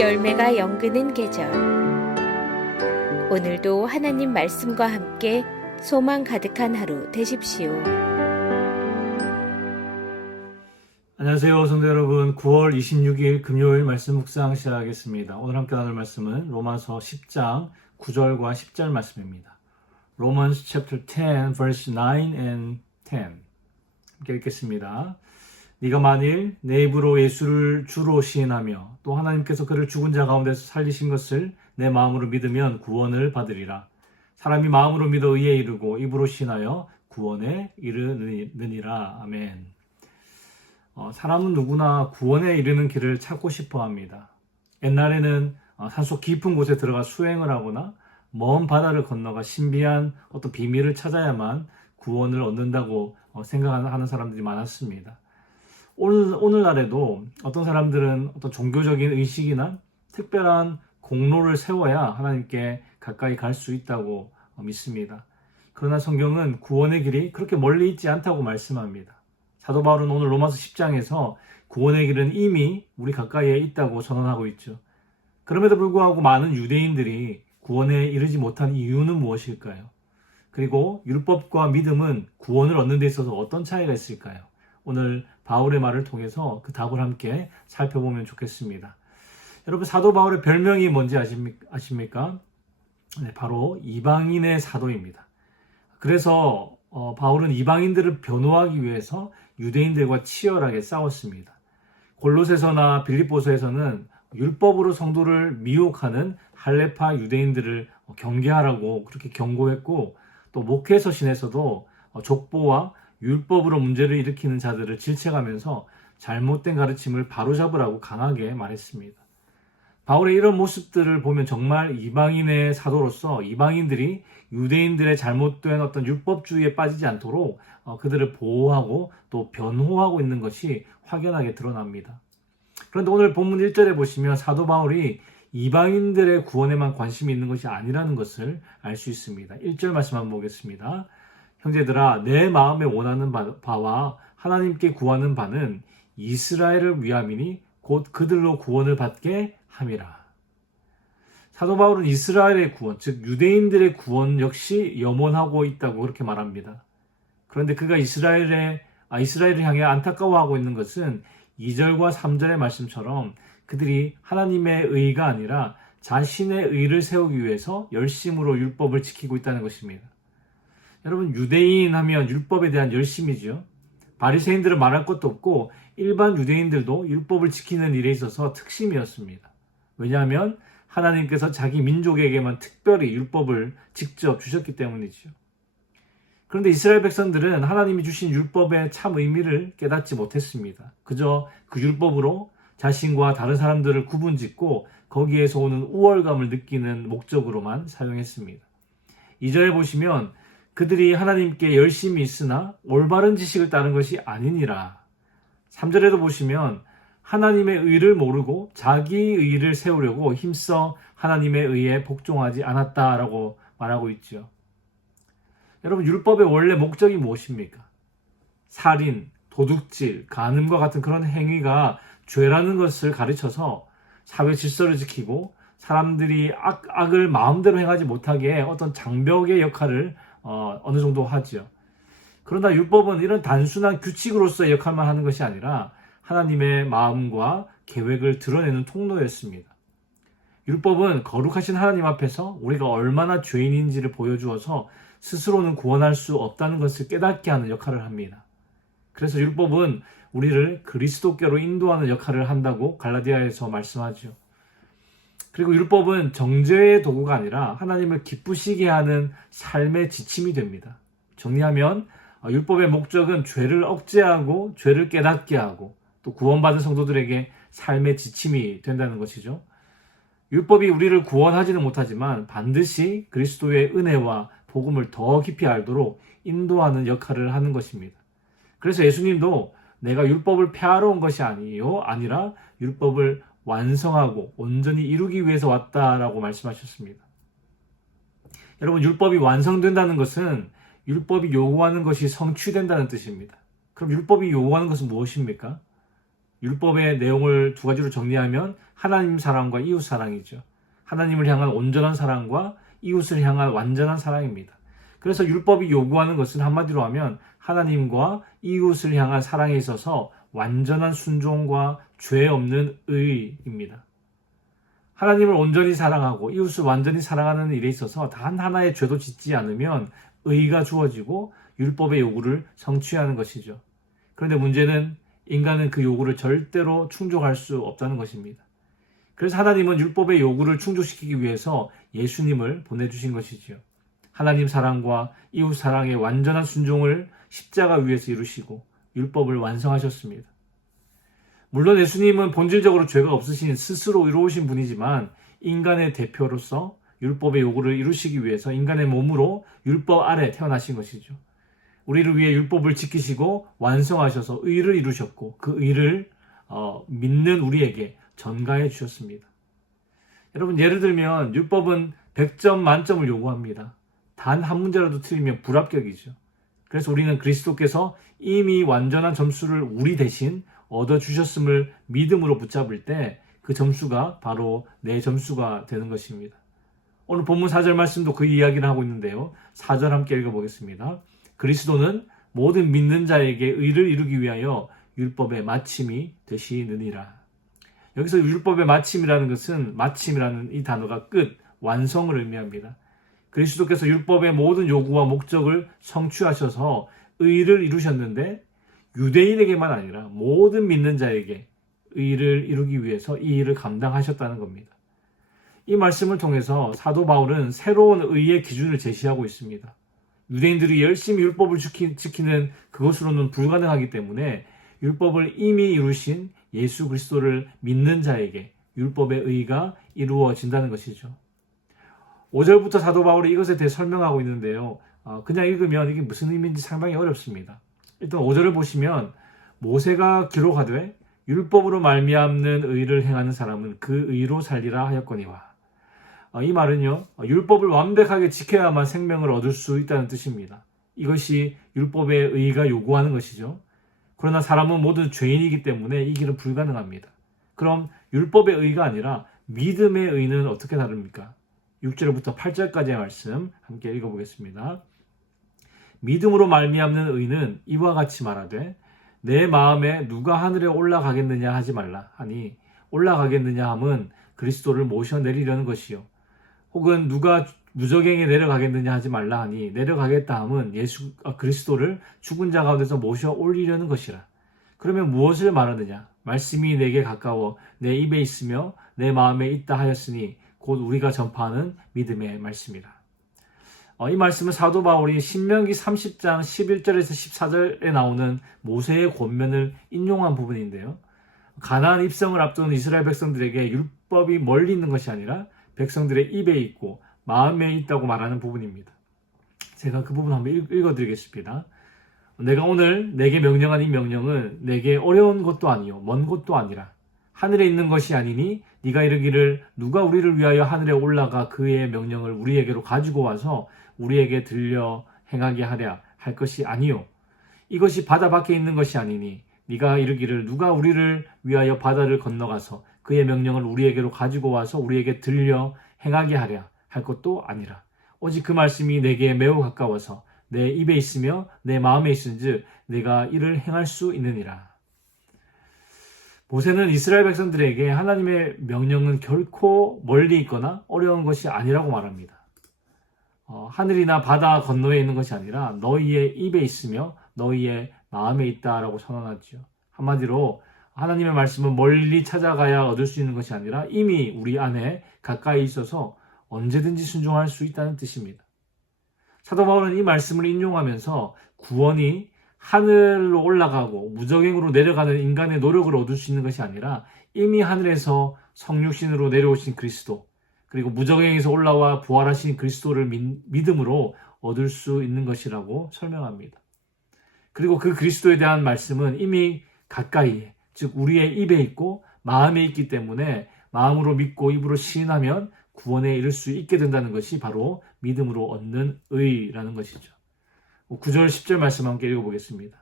열매가 연근은 계절. 오늘도 하나님 말씀과 함께 소망 가득한 하루 되십시오. 안녕하세요, 성도 여러분. 9월 26일 금요일 말씀 묵상 시작하겠습니다. 오늘 함께 나눌 말씀은 로마서 10장 9절과 10절 말씀입니다. Romans chapter 10 verse 9 and 10. 함께 읽겠습니다. 네가 만일 내 입으로 예수를 주로 시인하며 또 하나님께서 그를 죽은 자 가운데서 살리신 것을 내 마음으로 믿으면 구원을 받으리라. 사람이 마음으로 믿어 의에 이르고 입으로 시인하여 구원에 이르느니라. 아멘. 사람은 누구나 구원에 이르는 길을 찾고 싶어 합니다. 옛날에는 산속 깊은 곳에 들어가 수행을 하거나 먼 바다를 건너가 신비한 어떤 비밀을 찾아야만 구원을 얻는다고 생각하는 사람들이 많았습니다. 오늘날에도 어떤 사람들은 어떤 종교적인 의식이나 특별한 공로를 세워야 하나님께 가까이 갈 수 있다고 믿습니다. 그러나 성경은 구원의 길이 그렇게 멀리 있지 않다고 말씀합니다. 사도 바울은 오늘 로마서 10장에서 구원의 길은 이미 우리 가까이에 있다고 선언하고 있죠. 그럼에도 불구하고 많은 유대인들이 구원에 이르지 못한 이유는 무엇일까요? 그리고 율법과 믿음은 구원을 얻는 데 있어서 어떤 차이가 있을까요? 오늘 바울의 말을 통해서 그 답을 함께 살펴보면 좋겠습니다. 여러분, 사도 바울의 별명이 뭔지 아십니까? 네, 바로 이방인의 사도입니다. 그래서 바울은 이방인들을 변호하기 위해서 유대인들과 치열하게 싸웠습니다. 골로새서나 빌립보서에서는 율법으로 성도를 미혹하는 할레파 유대인들을 경계하라고 그렇게 경고했고, 또 목회서신에서도 족보와 율법으로 문제를 일으키는 자들을 질책하면서 잘못된 가르침을 바로잡으라고 강하게 말했습니다. 바울의 이런 모습들을 보면 정말 이방인의 사도로서 이방인들이 유대인들의 잘못된 어떤 율법주의에 빠지지 않도록 그들을 보호하고 또 변호하고 있는 것이 확연하게 드러납니다. 그런데 오늘 본문 1절에 보시면 사도 바울이 이방인들의 구원에만 관심이 있는 것이 아니라는 것을 알 수 있습니다. 1절 말씀 한번 보겠습니다. 형제들아, 내 마음에 원하는 바와 하나님께 구하는 바는 이스라엘을 위함이니 곧 그들로 구원을 받게 함이라. 사도 바울은 이스라엘의 구원, 즉 유대인들의 구원 역시 염원하고 있다고 그렇게 말합니다. 그런데 그가 이스라엘을 향해 안타까워하고 있는 것은 2절과 3절의 말씀처럼 그들이 하나님의 의가 아니라 자신의 의를 세우기 위해서 열심으로 율법을 지키고 있다는 것입니다. 여러분, 유대인 하면 율법에 대한 열심이죠. 바리새인들은 말할 것도 없고 일반 유대인들도 율법을 지키는 일에 있어서 특심이었습니다. 왜냐하면 하나님께서 자기 민족에게만 특별히 율법을 직접 주셨기 때문이죠. 그런데 이스라엘 백성들은 하나님이 주신 율법의 참 의미를 깨닫지 못했습니다. 그저 그 율법으로 자신과 다른 사람들을 구분짓고 거기에서 오는 우월감을 느끼는 목적으로만 사용했습니다. 2절에 보시면 그들이 하나님께 열심히 있으나 올바른 지식을 따른 것이 아니니라. 3절에도 보시면 하나님의 의를 모르고 자기 의를 세우려고 힘써 하나님의 의에 복종하지 않았다라고 말하고 있죠. 여러분, 율법의 원래 목적이 무엇입니까? 살인, 도둑질, 간음과 같은 그런 행위가 죄라는 것을 가르쳐서 사회 질서를 지키고 사람들이 악을 마음대로 행하지 못하게 어떤 장벽의 역할을 어느 정도 하죠. 그러나 율법은 이런 단순한 규칙으로서의 역할만 하는 것이 아니라 하나님의 마음과 계획을 드러내는 통로였습니다. 율법은 거룩하신 하나님 앞에서 우리가 얼마나 죄인인지를 보여주어서 스스로는 구원할 수 없다는 것을 깨닫게 하는 역할을 합니다. 그래서 율법은 우리를 그리스도께로 인도하는 역할을 한다고 갈라디아에서 말씀하죠. 그리고 율법은 정죄의 도구가 아니라 하나님을 기쁘시게 하는 삶의 지침이 됩니다. 정리하면 율법의 목적은 죄를 억제하고 죄를 깨닫게 하고 또 구원받은 성도들에게 삶의 지침이 된다는 것이죠. 율법이 우리를 구원하지는 못하지만 반드시 그리스도의 은혜와 복음을 더 깊이 알도록 인도하는 역할을 하는 것입니다. 그래서 예수님도 내가 율법을 폐하러 온 것이 아니라 율법을 완성하고 온전히 이루기 위해서 왔다라고 말씀하셨습니다. 여러분, 율법이 완성된다는 것은 율법이 요구하는 것이 성취된다는 뜻입니다. 그럼 율법이 요구하는 것은 무엇입니까? 율법의 내용을 두 가지로 정리하면 하나님 사랑과 이웃 사랑이죠. 하나님을 향한 온전한 사랑과 이웃을 향한 완전한 사랑입니다. 그래서 율법이 요구하는 것은 한마디로 하면 하나님과 이웃을 향한 사랑에 있어서 완전한 순종과 죄 없는 의입니다. 하나님을 온전히 사랑하고 이웃을 완전히 사랑하는 일에 있어서 단 하나의 죄도 짓지 않으면 의가 주어지고 율법의 요구를 성취하는 것이죠. 그런데 문제는 인간은 그 요구를 절대로 충족할 수 없다는 것입니다. 그래서 하나님은 율법의 요구를 충족시키기 위해서 예수님을 보내주신 것이지요. 하나님 사랑과 이웃 사랑의 완전한 순종을 십자가 위에서 이루시고 율법을 완성하셨습니다. 물론 예수님은 본질적으로 죄가 없으신 스스로 이루어오신 분이지만 인간의 대표로서 율법의 요구를 이루시기 위해서 인간의 몸으로 율법 아래 태어나신 것이죠. 우리를 위해 율법을 지키시고 완성하셔서 의를 이루셨고 그 의를 믿는 우리에게 전가해 주셨습니다. 여러분, 예를 들면 율법은 100점 만점을 요구합니다. 단 한 문제라도 틀리면 불합격이죠. 그래서 우리는 그리스도께서 이미 완전한 점수를 우리 대신 얻어주셨음을 믿음으로 붙잡을 때 그 점수가 바로 내 점수가 되는 것입니다. 오늘 본문 4절 말씀도 그 이야기를 하고 있는데요. 4절 함께 읽어보겠습니다. 그리스도는 모든 믿는 자에게 의를 이루기 위하여 율법의 마침이 되시느니라. 여기서 율법의 마침이라는 것은 마침이라는 이 단어가 끝, 완성을 의미합니다. 그리스도께서 율법의 모든 요구와 목적을 성취하셔서 의를 이루셨는데 유대인에게만 아니라 모든 믿는 자에게 의를 이루기 위해서 이 일을 감당하셨다는 겁니다. 이 말씀을 통해서 사도 바울은 새로운 의의 기준을 제시하고 있습니다. 유대인들이 열심히 율법을 지키는 그것으로는 불가능하기 때문에 율법을 이미 이루신 예수 그리스도를 믿는 자에게 율법의 의가 이루어진다는 것이죠. 5절부터 사도 바울이 이것에 대해 설명하고 있는데요. 그냥 읽으면 이게 무슨 의미인지 상당히 어렵습니다. 일단 5절을 보시면 모세가 기록하되 율법으로 말미암는 의를 행하는 사람은 그 의로 살리라 하였거니와. 이 말은요, 율법을 완벽하게 지켜야만 생명을 얻을 수 있다는 뜻입니다. 이것이 율법의 의가 요구하는 것이죠. 그러나 사람은 모두 죄인이기 때문에 이 길은 불가능합니다. 그럼 율법의 의가 아니라 믿음의 의는 어떻게 다릅니까? 6절부터 8절까지의 말씀 함께 읽어보겠습니다. 믿음으로 말미암는 의는 이와 같이 말하되 내 마음에 누가 하늘에 올라가겠느냐 하지 말라 하니 올라가겠느냐 함은 그리스도를 모셔내리려는 것이요. 혹은 누가 무저갱에 내려가겠느냐 하지 말라 하니 내려가겠다 함은 그리스도를 죽은 자 가운데서 모셔 올리려는 것이라. 그러면 무엇을 말하느냐? 말씀이 내게 가까워 내 입에 있으며 내 마음에 있다 하였으니 곧 우리가 전파하는 믿음의 말씀이라. 이 말씀은 사도 바울이 신명기 30장 11절에서 14절에 나오는 모세의 권면을 인용한 부분인데요. 가나안 입성을 앞둔 이스라엘 백성들에게 율법이 멀리 있는 것이 아니라 백성들의 입에 있고 마음에 있다고 말하는 부분입니다. 제가 그 부분 한번 읽어드리겠습니다. 내가 오늘 내게 명령한 이 명령은 내게 어려운 것도 아니요 먼 것도 아니라 하늘에 있는 것이 아니니 네가 이르기를 누가 우리를 위하여 하늘에 올라가 그의 명령을 우리에게로 가지고 와서 우리에게 들려 행하게 하랴 할 것이 아니요 이것이 바다 밖에 있는 것이 아니니 네가 이르기를 누가 우리를 위하여 바다를 건너가서 그의 명령을 우리에게로 가지고 와서 우리에게 들려 행하게 하랴 할 것도 아니라 오직 그 말씀이 내게 매우 가까워서 내 입에 있으며 내 마음에 있은즉 내가 이를 행할 수 있느니라. 모세는 이스라엘 백성들에게 하나님의 명령은 결코 멀리 있거나 어려운 것이 아니라고 말합니다. 하늘이나 바다 건너에 있는 것이 아니라 너희의 입에 있으며 너희의 마음에 있다라고 선언하죠. 한마디로 하나님의 말씀은 멀리 찾아가야 얻을 수 있는 것이 아니라 이미 우리 안에 가까이 있어서 언제든지 순종할 수 있다는 뜻입니다. 사도 바울은 이 말씀을 인용하면서 구원이 하늘로 올라가고 무저갱으로 내려가는 인간의 노력을 얻을 수 있는 것이 아니라 이미 하늘에서 성육신으로 내려오신 그리스도 그리고 무저갱에서 올라와 부활하신 그리스도를 믿음으로 얻을 수 있는 것이라고 설명합니다. 그리고 그 그리스도에 대한 말씀은 이미 가까이에 즉 우리의 입에 있고 마음에 있기 때문에 마음으로 믿고 입으로 시인하면 구원에 이를 수 있게 된다는 것이 바로 믿음으로 얻는 의라는 것이죠. 9절 10절 말씀 함께 읽어보겠습니다.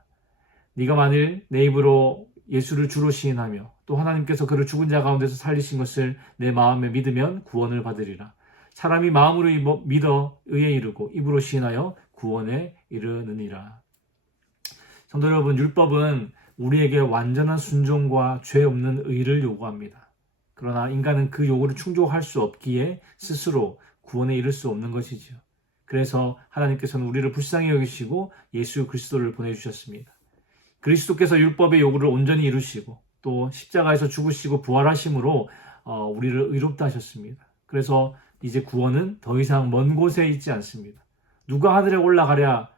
네가 만일 내 입으로 예수를 주로 시인하며 또 하나님께서 그를 죽은 자 가운데서 살리신 것을 내 마음에 믿으면 구원을 받으리라. 사람이 마음으로 믿어 의에 이르고 입으로 시인하여 구원에 이르느니라. 성도 여러분, 율법은 우리에게 완전한 순종과 죄 없는 의를 요구합니다. 그러나 인간은 그 요구를 충족할 수 없기에 스스로 구원에 이를 수 없는 것이지요. 그래서 하나님께서는 우리를 불쌍히 여기시고 예수 그리스도를 보내주셨습니다. 그리스도께서 율법의 요구를 온전히 이루시고 또 십자가에서 죽으시고 부활하심으로 우리를 의롭다 하셨습니다. 그래서 이제 구원은 더 이상 먼 곳에 있지 않습니다. 누가 하늘에 올라가야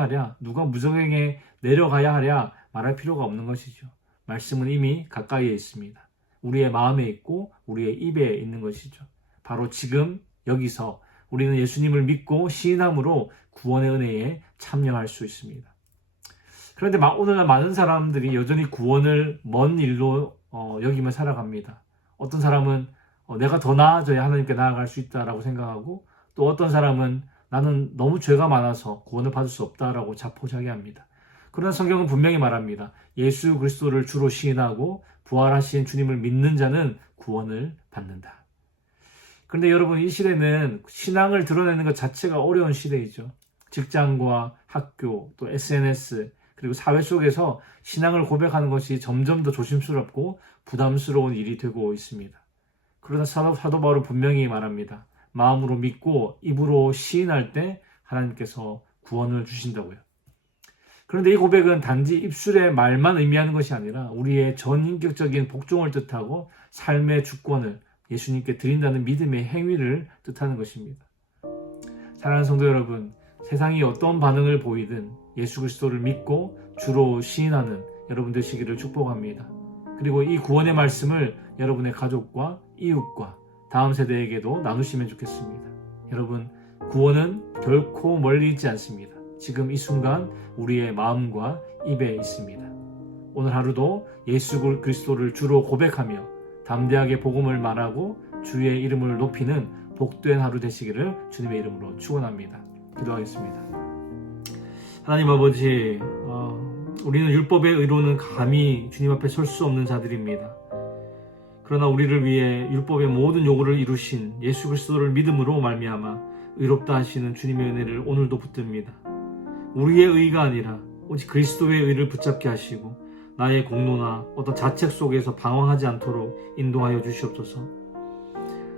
하랴, 누가 무저갱에 내려가야 하랴 말할 필요가 없는 것이죠. 말씀은 이미 가까이에 있습니다. 우리의 마음에 있고 우리의 입에 있는 것이죠. 바로 지금 여기서 우리는 예수님을 믿고 시인함으로 구원의 은혜에 참여할 수 있습니다. 그런데 오늘날 많은 사람들이 여전히 구원을 먼 일로 여기며 살아갑니다. 어떤 사람은 내가 더 나아져야 하나님께 나아갈 수 있다라고 생각하고, 또 어떤 사람은 나는 너무 죄가 많아서 구원을 받을 수 없다라고 자포자기합니다. 그러나 성경은 분명히 말합니다. 예수 그리스도를 주로 시인하고 부활하신 주님을 믿는 자는 구원을 받는다. 그런데 여러분, 이 시대는 신앙을 드러내는 것 자체가 어려운 시대이죠. 직장과 학교, 또 SNS, 그리고 사회 속에서 신앙을 고백하는 것이 점점 더 조심스럽고 부담스러운 일이 되고 있습니다. 그러나 사도 바울은 분명히 말합니다. 마음으로 믿고 입으로 시인할 때 하나님께서 구원을 주신다고요. 그런데 이 고백은 단지 입술의 말만 의미하는 것이 아니라 우리의 전인격적인 복종을 뜻하고 삶의 주권을 예수님께 드린다는 믿음의 행위를 뜻하는 것입니다. 사랑하는 성도 여러분, 세상이 어떤 반응을 보이든 예수 그리스도를 믿고 주로 시인하는 여러분 되시기를 축복합니다. 그리고 이 구원의 말씀을 여러분의 가족과 이웃과 다음 세대에게도 나누시면 좋겠습니다. 여러분, 구원은 결코 멀리 있지 않습니다. 지금 이 순간 우리의 마음과 입에 있습니다. 오늘 하루도 예수 그리스도를 주로 고백하며 담대하게 복음을 말하고 주의 이름을 높이는 복된 하루 되시기를 주님의 이름으로 축원합니다. 기도하겠습니다. 하나님 아버지, 우리는 율법의 의로는 감히 주님 앞에 설 수 없는 자들입니다. 그러나 우리를 위해 율법의 모든 요구를 이루신 예수 그리스도를 믿음으로 말미암아 의롭다 하시는 주님의 은혜를 오늘도 붙듭니다. 우리의 의가 아니라 오직 그리스도의 의를 붙잡게 하시고 나의 공로나 어떤 자책 속에서 방황하지 않도록 인도하여 주시옵소서.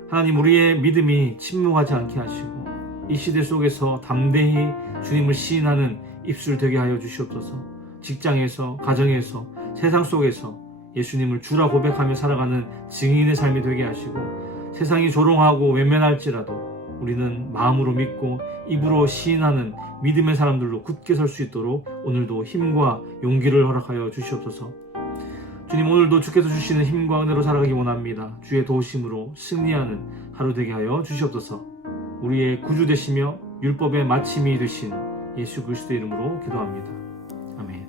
하나님, 우리의 믿음이 침묵하지 않게 하시고 이 시대 속에서 담대히 주님을 시인하는 입술 되게 하여 주시옵소서. 직장에서, 가정에서, 세상 속에서 예수님을 주라 고백하며 살아가는 증인의 삶이 되게 하시고, 세상이 조롱하고 외면할지라도 우리는 마음으로 믿고 입으로 시인하는 믿음의 사람들로 굳게 설 수 있도록 오늘도 힘과 용기를 허락하여 주시옵소서. 주님, 오늘도 주께서 주시는 힘과 은혜로 살아가기 원합니다. 주의 도우심으로 승리하는 하루 되게 하여 주시옵소서. 우리의 구주 되시며 율법의 마침이 되신 예수 그리스도의 이름으로 기도합니다. 아멘.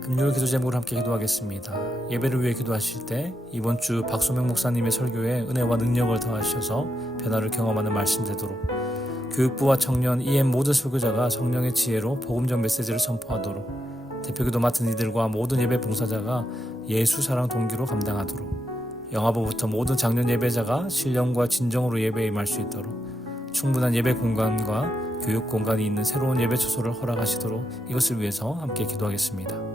금요일 기도 제목을 함께 기도하겠습니다. 예배를 위해 기도하실 때 이번 주 박소명 목사님의 설교에 은혜와 능력을 더하셔서 변화를 경험하는 말씀 되도록, 교육부와 청년, EM 모든 설교자가 성령의 지혜로 복음적 메시지를 선포하도록, 대표기도 맡은 이들과 모든 예배 봉사자가 예수 사랑 동기로 감당하도록, 영화부부터 모든 장년 예배자가 신령과 진정으로 예배에 임할 수 있도록, 충분한 예배 공간과 교육 공간이 있는 새로운 예배 처소를 허락하시도록 이것을 위해서 함께 기도하겠습니다.